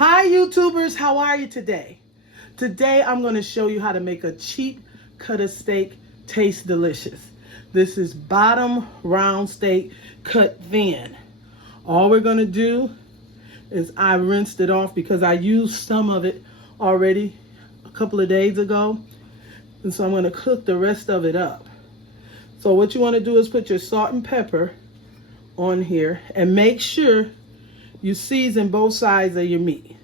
Hi YouTubers, how are you today? Today I'm going to show you how to make a cheap cut of steak taste delicious. This is bottom round steak cut thin. All we're going to do is I rinsed it off because I used some of it already a couple of days ago. And so I'm going to cook the rest of it up. So what you want to do is put your salt and pepper on here and make sure you season both sides of your meat.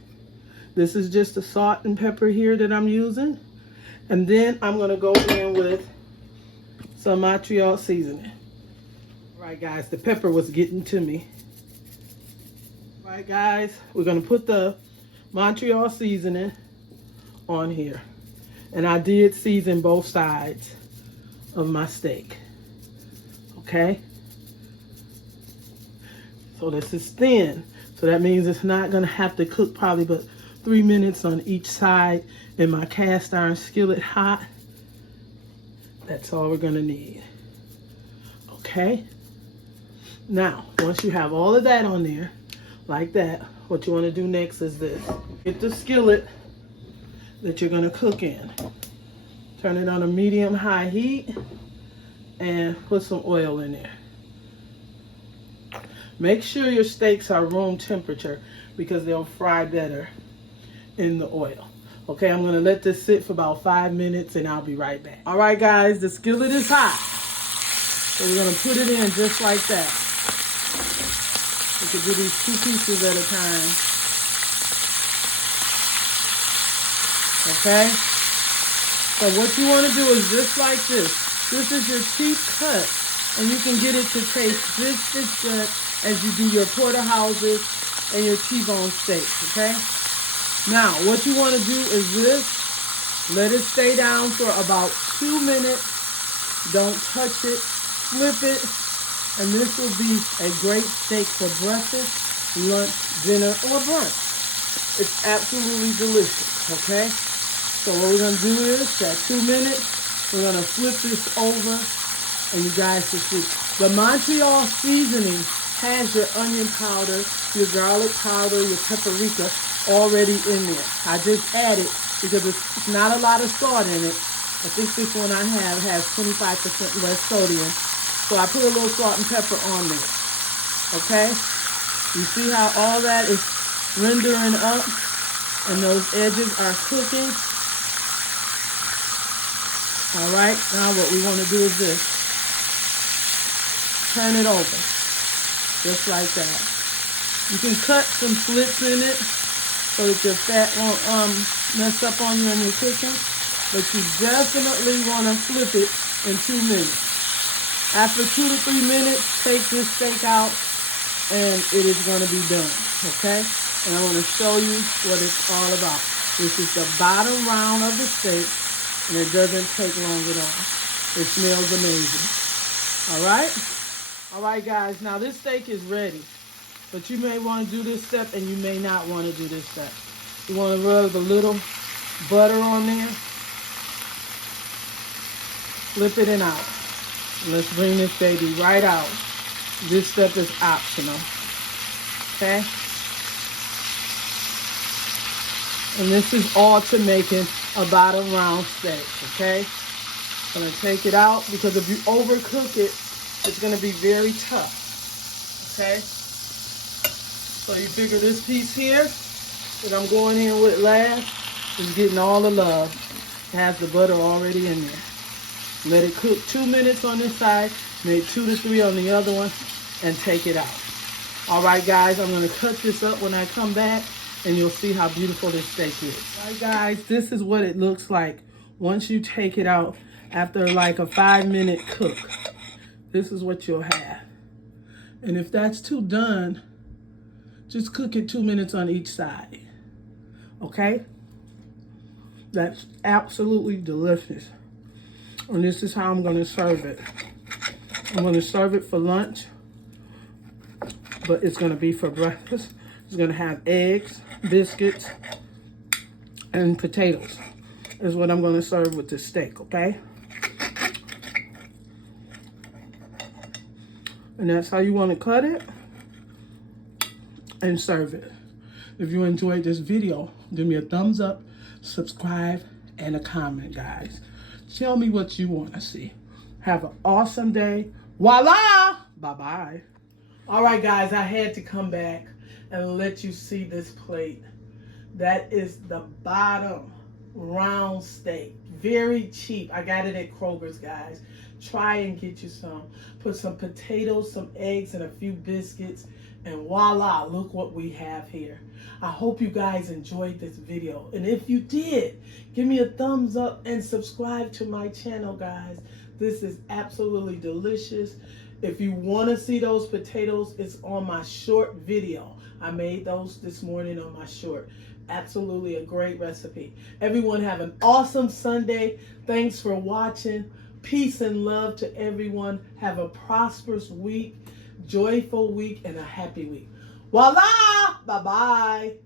This is just the salt and pepper here that I'm using. And then I'm going to go in with some Montreal Seasoning. All right, guys, the pepper was getting to me. All right, guys, we're going to put the Montreal Seasoning on here. And I did season both sides of my steak. Okay? So this is thin. So that means it's not going to have to cook probably but 3 minutes on each side in my cast iron skillet hot. That's all we're going to need. Okay? Now, once you have all of that on there, like that, what you want to do next is this. Get the skillet that you're going to cook in. Turn it on a medium-high heat and put some oil in there. Make sure your steaks are room temperature because they'll fry better in the oil. Okay, I'm gonna let this sit for about 5 minutes and I'll be right back. All right, guys, the skillet is hot. So we're gonna put it in just like that. You can do these 2 pieces at a time. Okay? So what you wanna do is just like this. This is your cheap cut and you can get it to taste just as good as you do your porterhouses and your T-bone steaks, okay? Now, what you want to do is this. Let it stay down for about 2 minutes. Don't touch it. Flip it. And this will be a great steak for breakfast, lunch, dinner, or brunch. It's absolutely delicious, okay? So what we're going to do is, at 2 minutes, we're going to flip this over and you guys can see. The Montreal Seasoning has your onion powder, your garlic powder, your paprika already in there. I just added because it's not a lot of salt in it. I think this one I have has 25% less sodium. So I put a little salt and pepper on there. Okay? You see how all that is rendering up and those edges are cooking? All right, now what we want to do is this. Turn it over. Just like that. You can cut some slits in it so that your fat won't mess up on you in your cooking. But you definitely want to flip it in 2 minutes. After 2 to 3 minutes, take this steak out and it is going to be done. Okay? And I want to show you what it's all about. This is the bottom round of the steak and it doesn't take long at all. It smells amazing. All right? All right, guys, now this steak is ready, but you may want to do this step and you may not want to do this step. You want to rub a little butter on there, flip it and out. And let's bring this baby right out. This step is optional, okay? And this is all to making a bottom round steak, okay? I'm going to take it out because if you overcook it, it's going to be very tough, okay? So you figure this piece here that I'm going in with last is getting all the love. It has the butter already in there. Let it cook 2 minutes on this side, maybe 2 to 3 on the other one, and take it out. All right, guys, I'm going to cut this up when I come back, and you'll see how beautiful this steak is. All right, guys, this is what it looks like once you take it out after like a 5-minute cook. This is what you'll have. And if that's too done, just cook it 2 minutes on each side. Okay? That's absolutely delicious. And this is how I'm going to serve it. I'm going to serve it for lunch, but it's going to be for breakfast. It's going to have eggs, biscuits, and potatoes is what I'm going to serve with this steak, okay? And that's how you want to cut it and serve it. If you enjoyed this video, give me a thumbs up, subscribe, and a comment, guys. Tell me what you want to see. Have an awesome day. Voila! Bye-bye. All right, guys, I had to come back and let you see this plate. That is the bottom round steak. Very cheap. I got it at Kroger's, guys. Try and get you some. Put some potatoes, some eggs, and a few biscuits. And voila, look what we have here. I hope you guys enjoyed this video. And if you did, give me a thumbs up and subscribe to my channel, guys. This is absolutely delicious. If you want to see those potatoes, it's on my short video. I made those this morning on my short. Absolutely a great recipe. Everyone have an awesome Sunday. Thanks for watching. Peace and love to everyone. Have a prosperous week, joyful week, and a happy week. Voila! Bye-bye.